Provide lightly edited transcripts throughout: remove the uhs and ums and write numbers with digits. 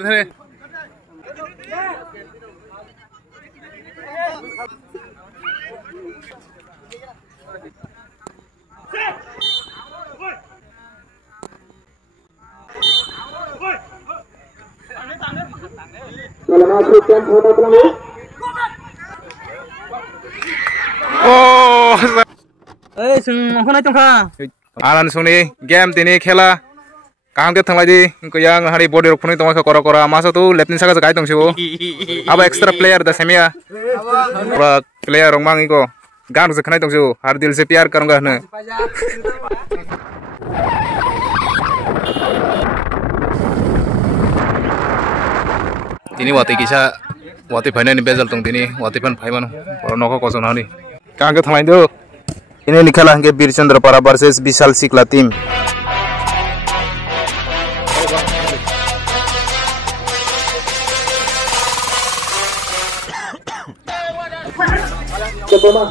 player थे Alan suni game tini khela kaham ke thanglai di yang hari body rokuni tong ka kora kora masa tu left saka kai tong sibo aba extra player da semia ora player rong mang iko gan se khnai tong sibo har dil se pyar karunga na tini wati kisa wati bhaina ni bezal tong tini wati pan phaiman ora noko koson hani kaham ke thanglai do ini nikhala hangge Birchandra Para versus Vishal Sikla team. Coba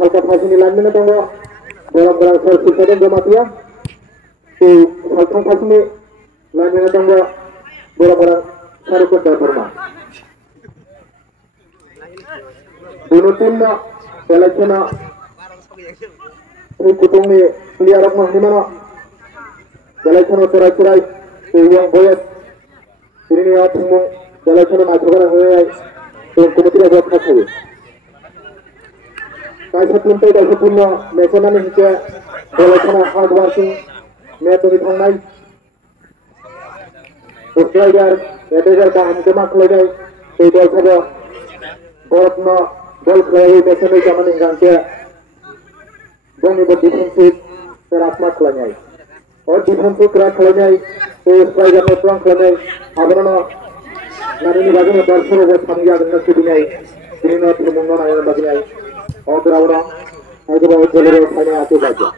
halka phasi ni line में तो बड़ा सर सिक्का जमा किया तो halka phasi में line में तो बड़ा सारे को डरमा दोनों टीम ना selection kutung ni player of di mana selection cerai-cerai yang boyat ini ya semua selection masukkan hai yang kemudian ada khas hai kaisa punya mesonan ni ke selection hard working match ni thangnai player manager ka hum ke mak le jai ei dol khaba borotna dol khai match ni jaman ingante Bang ibu defensif terakhir kelanyai, और defensif keras kelanyai, तो striker में strong kelanyai, abang nari ni bagian bersuara buat sambil dengan kudinai, ini nanti mungkin ayam bagian, और berapa itu bawa jalur sana aku baca.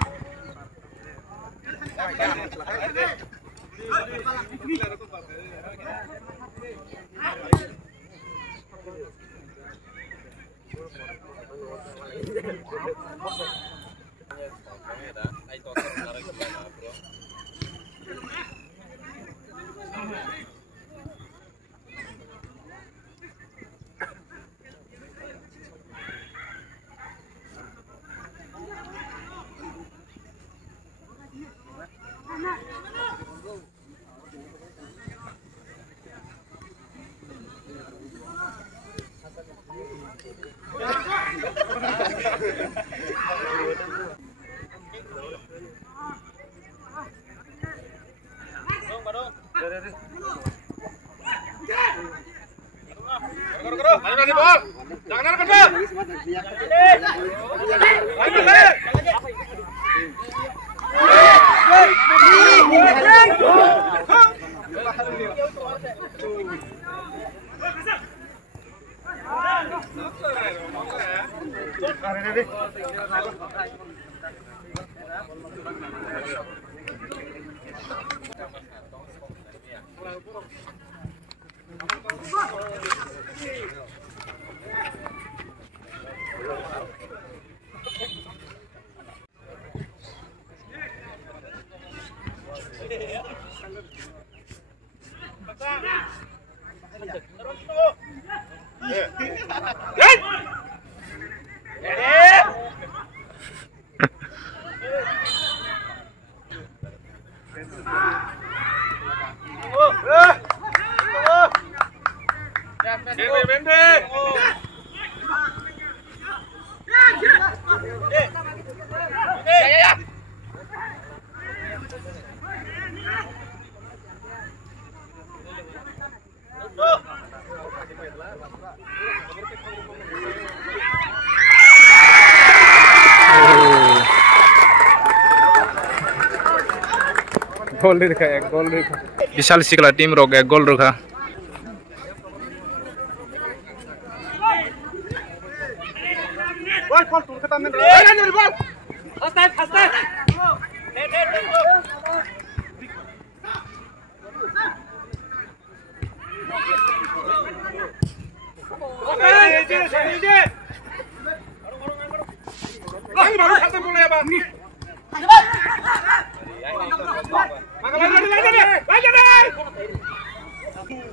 गोल रखा एक गोल रखा विशाल सिकला टीम रोक एक गोल रखा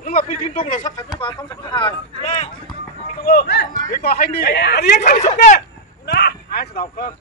nhưng mà pin tung là sắp phải vào không sắp hai cái có hành đi đi không xuống đi ai sẽ đọc không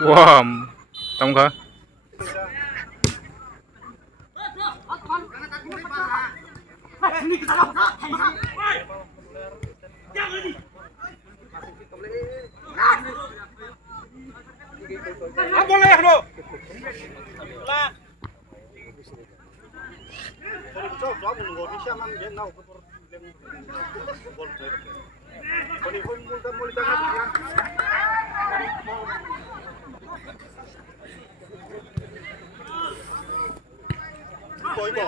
Wow, tông khá. boleh lo. Lah. Coba menunggu di sana dia nau ke bol. Boleh pun mulai tangan. Boy bo.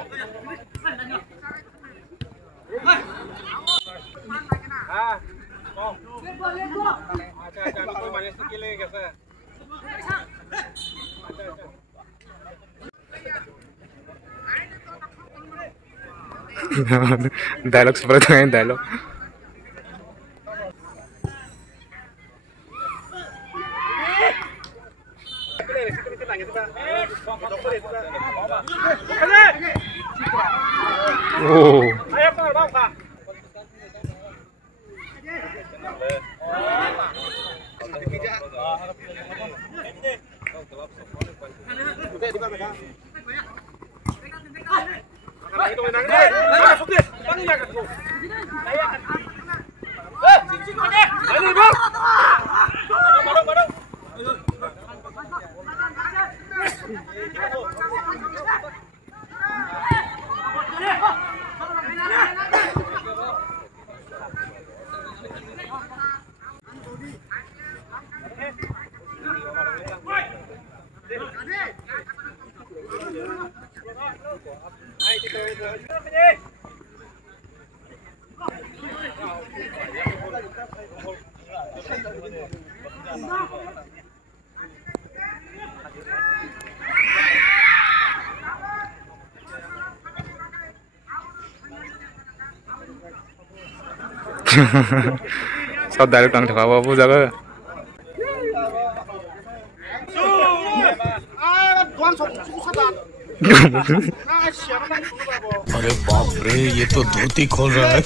Ah. Oh. Acha, koy manis kile kasa. Dialog seperti itu dialog. Oh. Ayo Pak, bang Pak. Sao dialog đang thảo vào giờ cơ. अरे बाप रे ये तो धोती खोल रहा है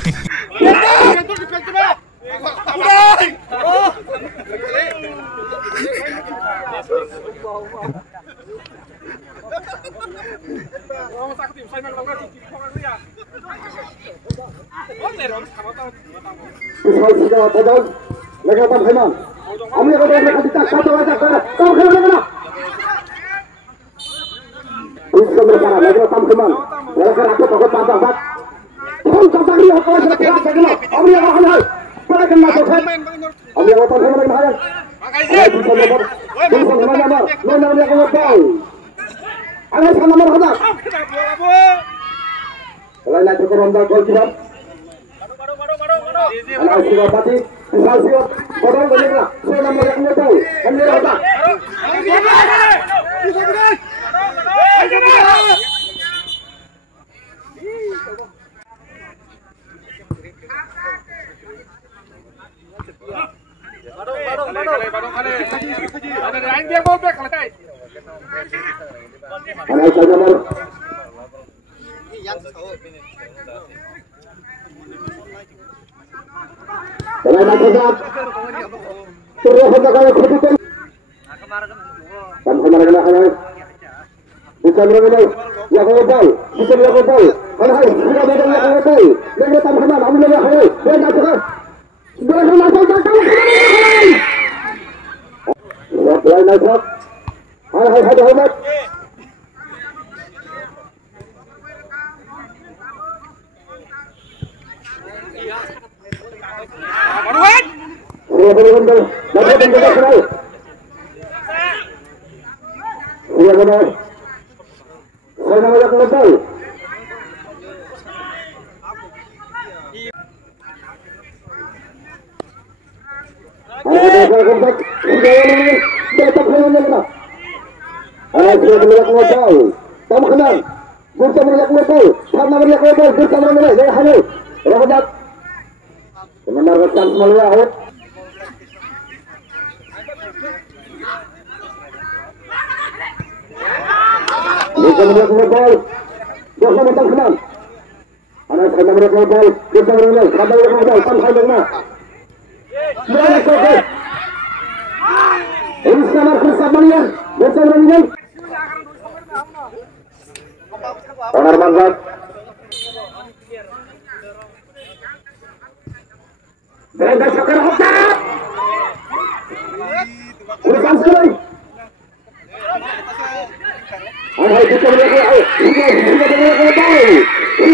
Lain-lain cukup ronda gol kita. Anak Siwapati Siap, orang banyak. Saya nomor yang tahu. Hanya apa? Anak saya nomor. Dengan nasihat, terus hendak keputusan. Sama kena bisa berani, yang global, bisa yang global. Hai, sudah ada yang global. Yang datang kena, ambil yang hai. Yang datang. Sudah kena datang. Lain nasihat. Hai, ada hormat. Sudah benar-benar, dapat menjaga kenal. Sudah benar. Saya nak yang global. Ada kompak, sudah yang datang kenal. Sudah melihat global. Tamu kenal. Bursa melihat global. Sama melihat global. Bursa melihat. Saya halu. Rohdat. Menargetkan semula out. Bursa melihat global. Bursa mentang kenal. Anak saya melihat global. Bursa melihat. Sama melihat global. Tanpa dengar. Mereka kokoh. Ini sama bursa melihat. Bursa melihat. Onar mantap. Berenda sakar hotak. Urusan sekali. Hai kita berlaku. Kita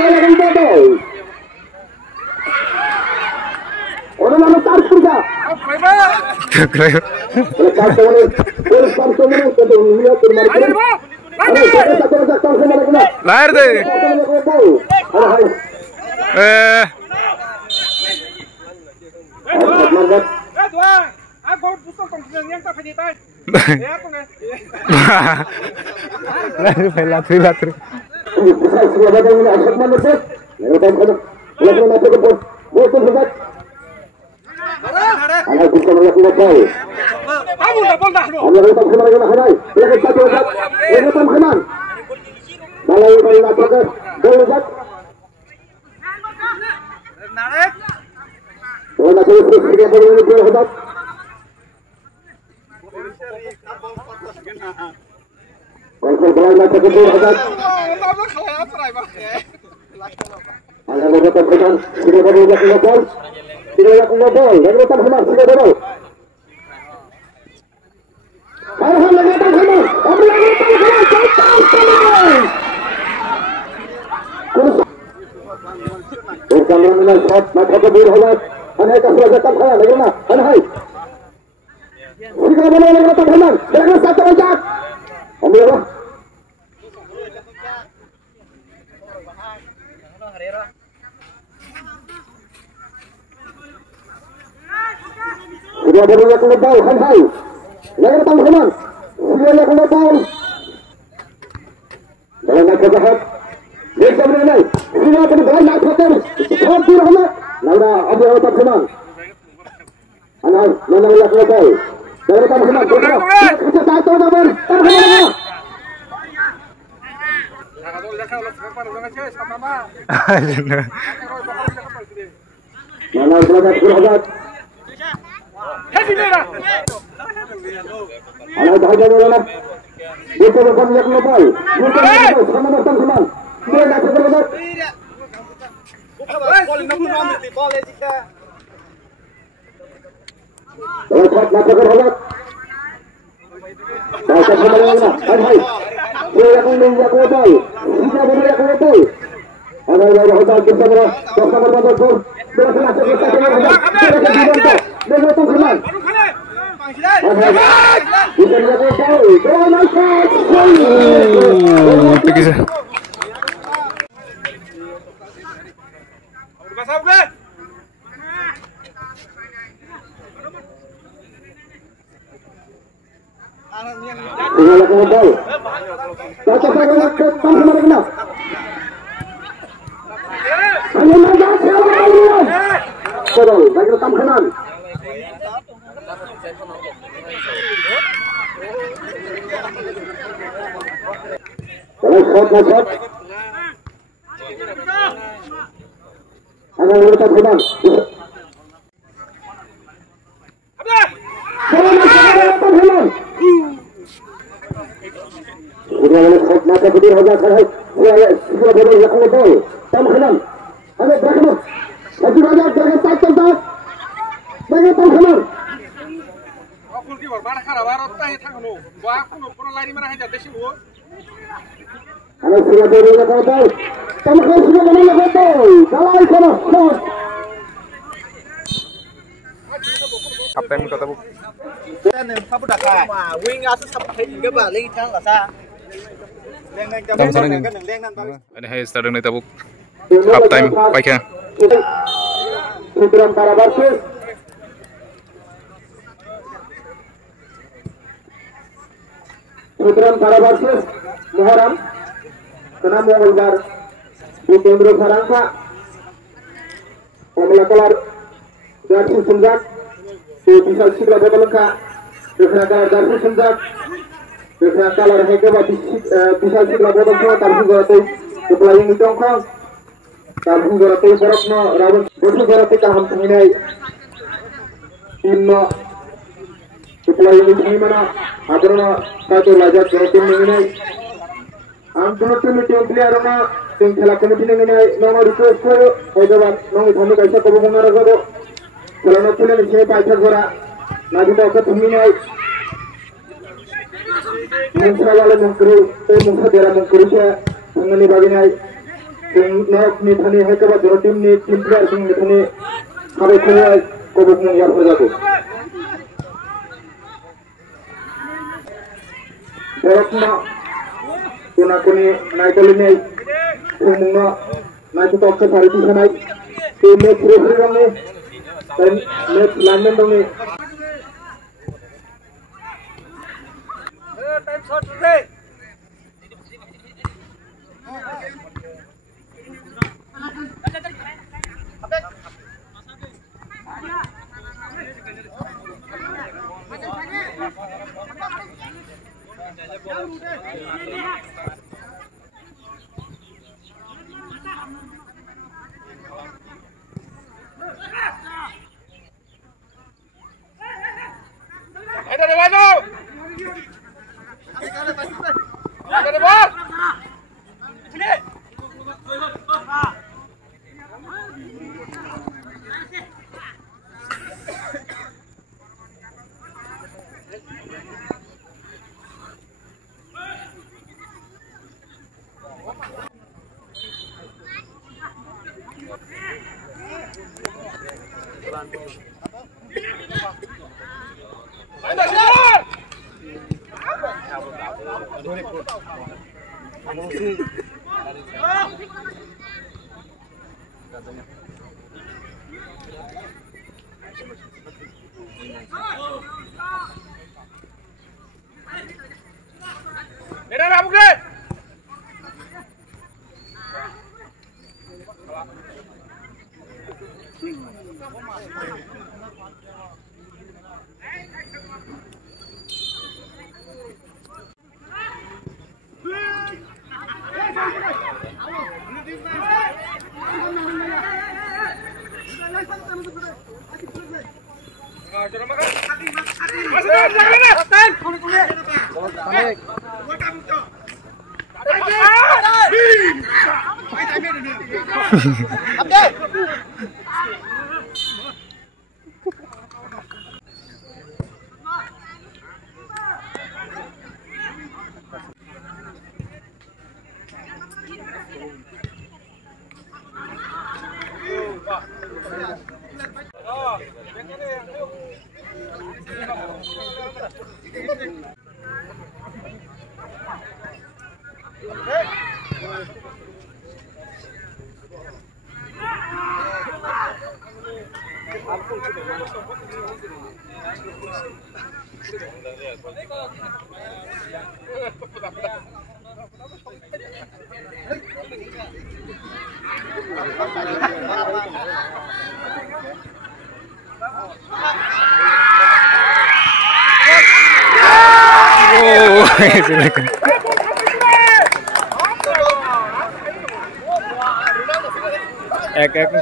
berlaku. Orang mana tarik juga. Lepas ini, urusan semua kita lihat termakan. Lahir deh. Latri. Sudah berlihat global, hai. Lagi datang teman. Sudah lihat global. Dalam nak kejahat. Bisa bernilai. Sudah berjalan nak kotor. Hampir amat. Laura Abu Awtab teman. Anak, mana lihat global. Lagi datang teman. Kita satu teman. Mana selamat berhabat. Anak bahagia adalah kita bukan yang global, sama datang teman. Dia nak terlibat. Lepas nak terlibat. Bahasa sebenarnya, hai. Dia yang menjadi global, kita beri global. Ada yang hotel kita bersama berbantu. Berkenaan kita dengan dengan teman. Tinggal kembali. Baca saja ke Tamkhanan kena. Hanya mereka siapa? Betul, bagi Tamkhanan. Shot. Hanya mereka Tamkhanan. Sudah shot mata berdiri saja saya sudah berdiri yang betul. Tamkhanan. Ada berapa? Lagi banyak jangan tackle tak. Bagi Tamkhanan. Aku di mana cara baru tahu tangguh. Wah, aku pernah lari mana aja desi lu. Ada sudah berdiri yang betul. Tamkhanan sudah berdiri yang betul. Kalau ikut shot. Kapten kata bu. Wing asu sampai juga balik kan lah sa. Ada hai starting nih tabuk. Half time baik ya. Sudram Parabarsis. Muharram. Kena Mongolbar. Bukendro Sarangka. Pemelakuan Darsi Sunjak. Bisa sikla bodolka. Dekhnakalar Darsi Sunjak. Dekhnakalar Hekeba bisa sikla bodolka. Tarsi Gorate. Keplayang Itongkong. Tarsi Gorate Borokno. Rawan Bosu Gorate kaham seminai. Timno. Keplayang Itongimana. Adrona Satu Lajat Gorate menginai. Antara tim player na tim khela committee menginai. Nongo request ko. Hekeba nongo thami kaisa kobo mongara kobo. Kalau nak ni saya pacar gora, nanti dah aku menginai. Mungkin awalnya mungkin daerah mungkin saya mengenai baginai. Nak ni thani hai kebat dua tim ni tim player sing ni thani hari kau kobo mengar berjago. Berapa kuna kuni naik kali ni, kumuna naik tu tak sehari tu naik. Tim ni free ni. Dan net London dong nih. Time shot today. Ada di mana? Ada di mana? Sini. एक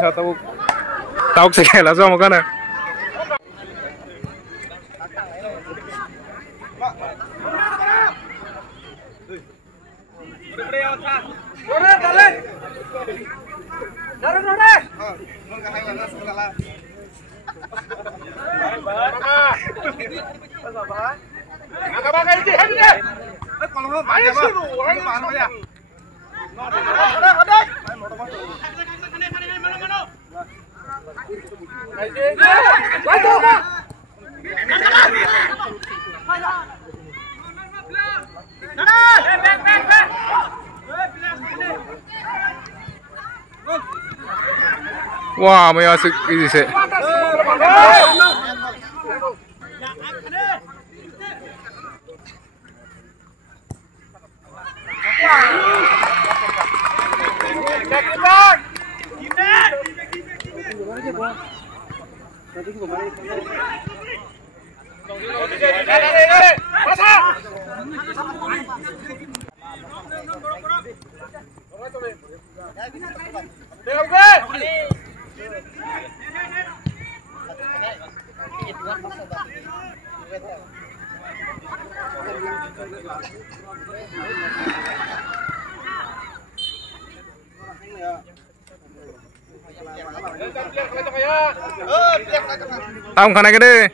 satu tahu sekali sama kan? Wah, mau masuk ini sih. Tahu kan gede.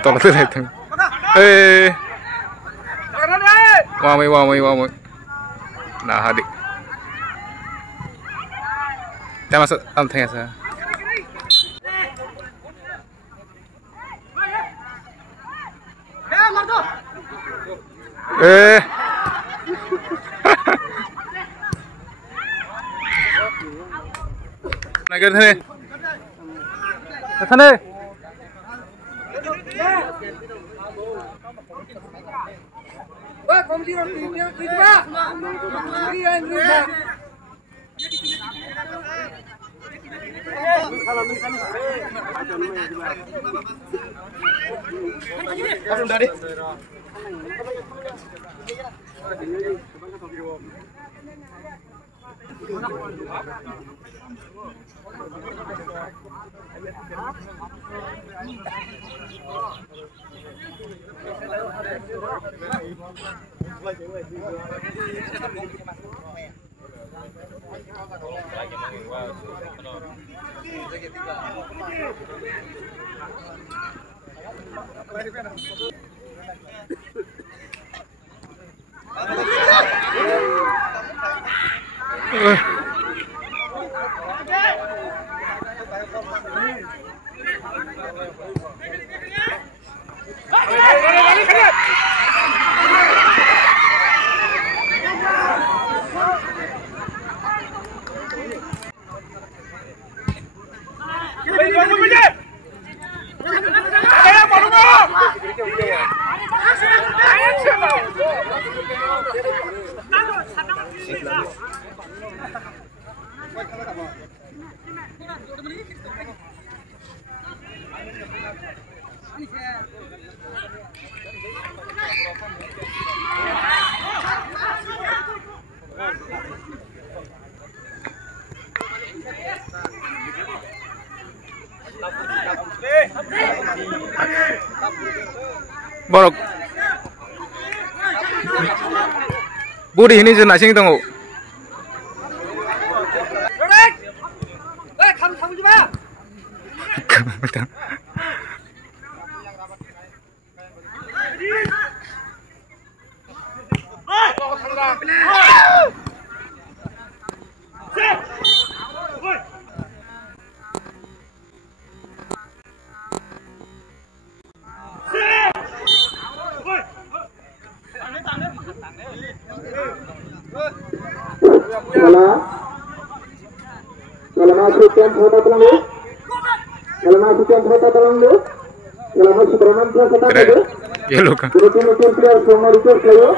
Tolong tuh itu. Wamai. Nah, hadik. Kita masuk tengah saya. Naik ke sini. Ke sana. Borok. Budi ini jenak sing tunggu. Kamu coba. Kalau masuk yang foto tolong lu. Kalau masuk yang foto tolong lu. Kalau masuk berenang kelas satu tu. Yellow kan. Dua tim player semua request lalu.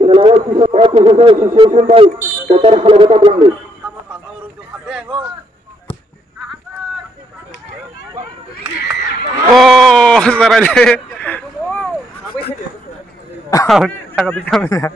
Kalau awak sesuai situation baik, kotor kalau kata tolong lu. Oh, saranya. Sangat bikamnya.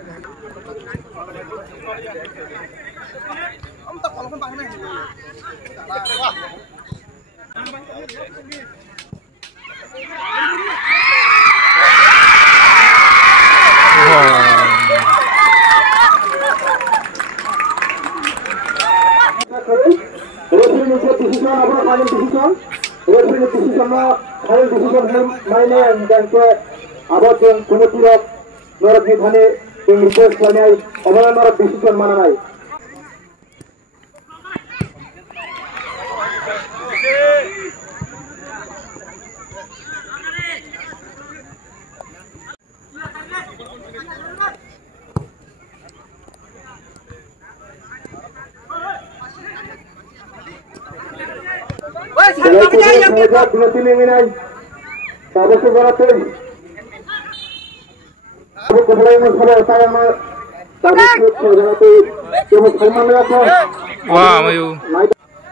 Wah, mayu.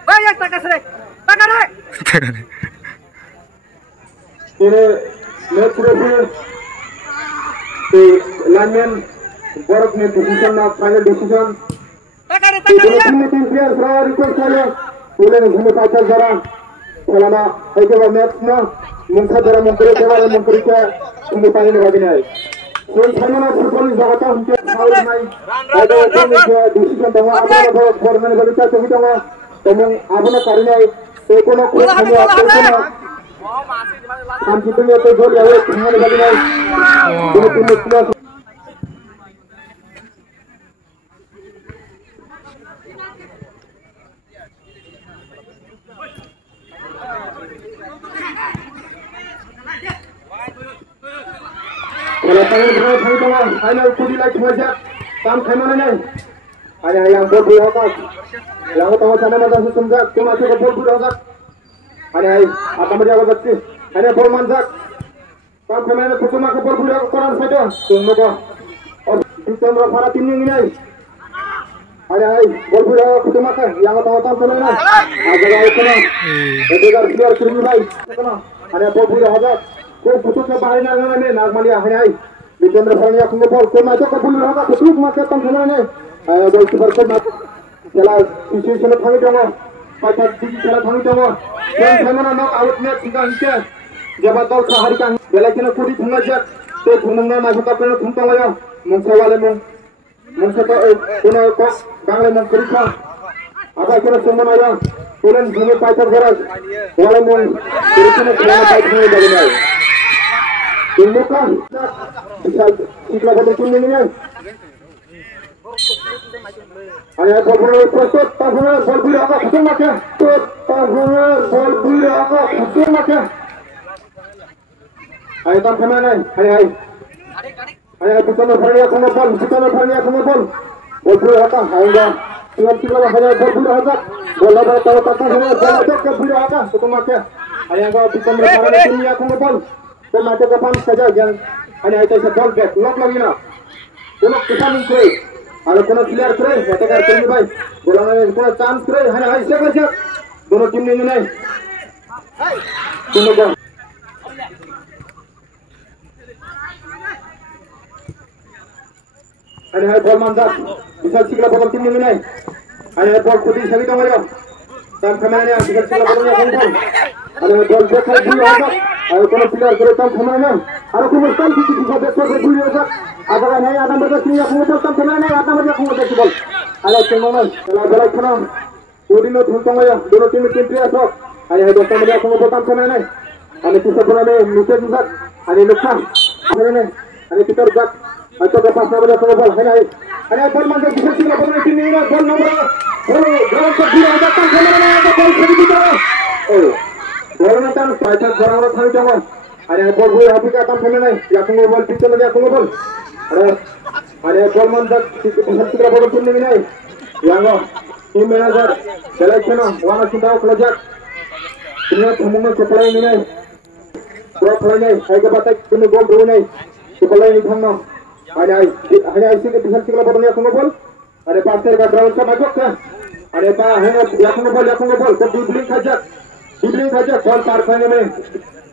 Banyak tak kasih. Tak ada. Ini next lineman work में decision ना final decision. Tak ada. Tak ada. Tim player saya request saya boleh घूमे पाचा जरा selama itu match ना मुंखा जरा मुंकरी जरा मुंकरी के घूमे पाने लगा नहीं है. कोई सामना फुटबॉल जगता उनके फाउल नहीं. ada decision तमा आपने फॉर्मेट बलिता तो तमा तमा आपने करना है. तो कोनो हम जितने तो गोल है तुम्हारे लगे नहीं. दो तीन player kalau tangan final kudi lagi macam tam kemana nih? Ada yang bol berangkat, yang tahu sana macam semua cuma tu bol berangkat. Ada apa macam apa sih? Ada bol manjat, tam kemana tu cuma bol berangkat koran saja. Tunggu kau, और itu mereka tim ini nih. Ada bol berangkat cuma kan, yang tahu tam kemana? Ada yang kena, itu kan player kiri baik, kena. Ada bol berangkat. कोई फुटबॉल के बाहर ना गए में नागमलिया है आई विजेंद्र फरनिया को बॉल को मैच का बुल होगा तो ठीक मैच तम खेलने ने गोल कीपर को मैच चला सिचुएशन में भाग जाओ पाछा दिख चला भाग जाओ गेम खेलना नॉक आउट में सीधा हिंचे जब दल सहारी का बेलाकिन कुडी थंगा जा तो थंगा मैच का पेन थंगा लगा मुंसे वाले मुंसे तो कोना को बांग्ला में करिका आधा के सम्मान आया पुलन भूमि पाछा गरज वाले मुन करिका ने खेलना पाछा में लगे ini kan bisa iklan pada tim ini kan ada bol prosot tahunnya bol biru agak kecil macam tahunnya bol biru agak kecil macam ayo tam kemana ayo bukan Fania kena bol bol biru agak ayo tinggal hanya bol biru agak bola tahu tahunnya bol biru agak itu macam ayo bukan Fania kena bol तो मैच का पांच सजा yang ada itu sebal back lock lagi na कोनो किसान करे और कोनो प्लेयर करे अटैकर करनी भाई बोला ना कोनो चांस करे है हाई से कर दोनों टीम ने नहीं दोनों का अरे है बॉल मानजा विशाल सिकला बॉल टीम ने नहीं अरे बॉल खुद ही सभी तो मरियो तब कमाने विशाल सिकला बॉल ने बॉल अरे बॉल बैक है भी होगा और कोनो प्लेयर करे तब कमाने और कोनो स्टाइल की बैक से भी होगा अगर नहीं आधा बजे की अपने तो तब कमाने आधा बजे को बैक बॉल अरे चलो ना चला बड़ा खाना कोडी में धुलता है दोनों टीम प्लेयर सब Hanya ada sama aku ngobatan sana nih. Hanya bisa berani musuh juga. Hanya lupa. Hanya kita rejak. Atau lepas nama dia ngobal. Hanya bal manjat bisa sila berani sini ini bal nomor. Ground ke dia datang sama mana ada bal sedikit. Bal datang saya orang thang jangan. Hanya bal gue habis kata sana nih. Yang ngobal kita lagi aku ngobal. Hanya bal manjat bisa sila berani sini ini. Yang tim manager selection wana kita kelajak. Ini temunya sekolah ini nih. Pro play nih. Saya batak ini gol dulu nih. Sekolah ini thangno. Hanya isi bisa sila berani aku ngobal. Ada pasir ke ground sama juga. Ada apa? Hanya aku ngobal. Dibeli saja. Ball parkanya nih.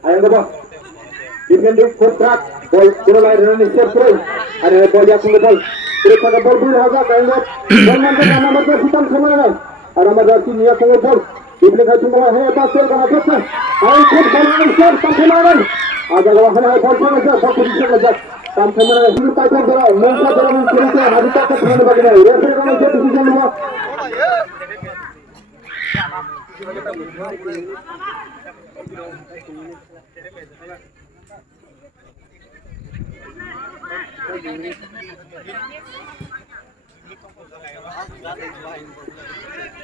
Ayo ngobal. Defending kontrak. Ball bola lain ini siap terus. Ada ball aku ngobal. Terus ada ball dulu aja kayak ngobal. Ball mantan nama macam hitam semua nih. Ada macam ini aku ngobal. Dibeli saja semua. Hanya pasir ke juga. Ayo ikut ball ini siap sampai mana? Ada ball hanya ball saja. Ball position saja. Sampai mana? Hidup pacar bola. Muka bola mencerita. Ada tak sebenarnya bagaimana? Referee kamu jadi decision dulu.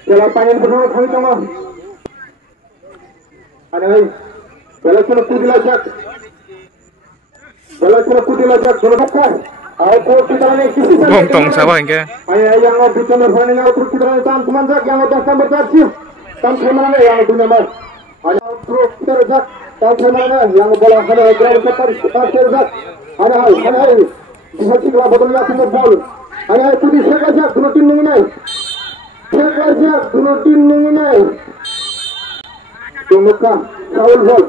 Jalan panjang bersama kami tengah. Ada lagi. Jalan sudah dilajak. Jalan bukan. Aku kita ni kisi sahaja. Bongtong siapa ini? Ayah yang mau bicara berani yang terus kita ni tam teman saya yang ada sampai tersi. Tam mana yang dunia mas. Ayah terus kita rejak. Tam mana yang bola ada ground cepat rejak. Ayah. Bisa ciklah betul yang semua bol. Ayah itu di saja dulu tim ini. Saja dulu tim ini. Tumuka Saul bol.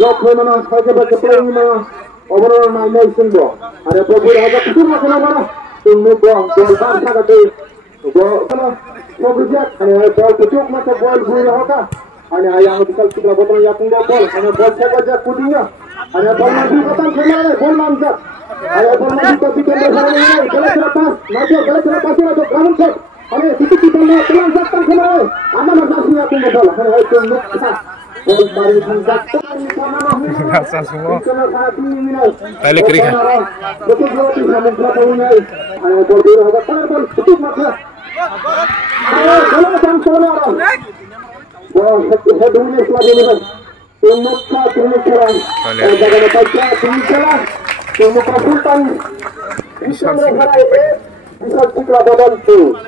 Lock mana saja baca playing mana overall minus single. Ada problem ada kucing macam mana? Tumuka bol bangsa kata. Bol mana? Sobujak. Ada bol kucing macam bol buih hoka. Ada yang bisa ciklah betul yang semua bol. Ada bol saja kucingnya. Ada bol maju kata semua bol manjat. Ada bol maju tapi kembali ini. Kalau lepas, masuk ground shot. Ada titik bola pelan jatuh semua. Aman masih aku bola. Ada itu nukta. Bol baru manjat. Rasa semua. Tali kering. Betul bisa memperolehnya. Ada bol biru ada bol tutup mata. Ada bola sama orang. Wah, satu menit lagi nih. Tumuka. Jangan baca tinggal. Tumuka Sultan. Bisa ciklah badan tu.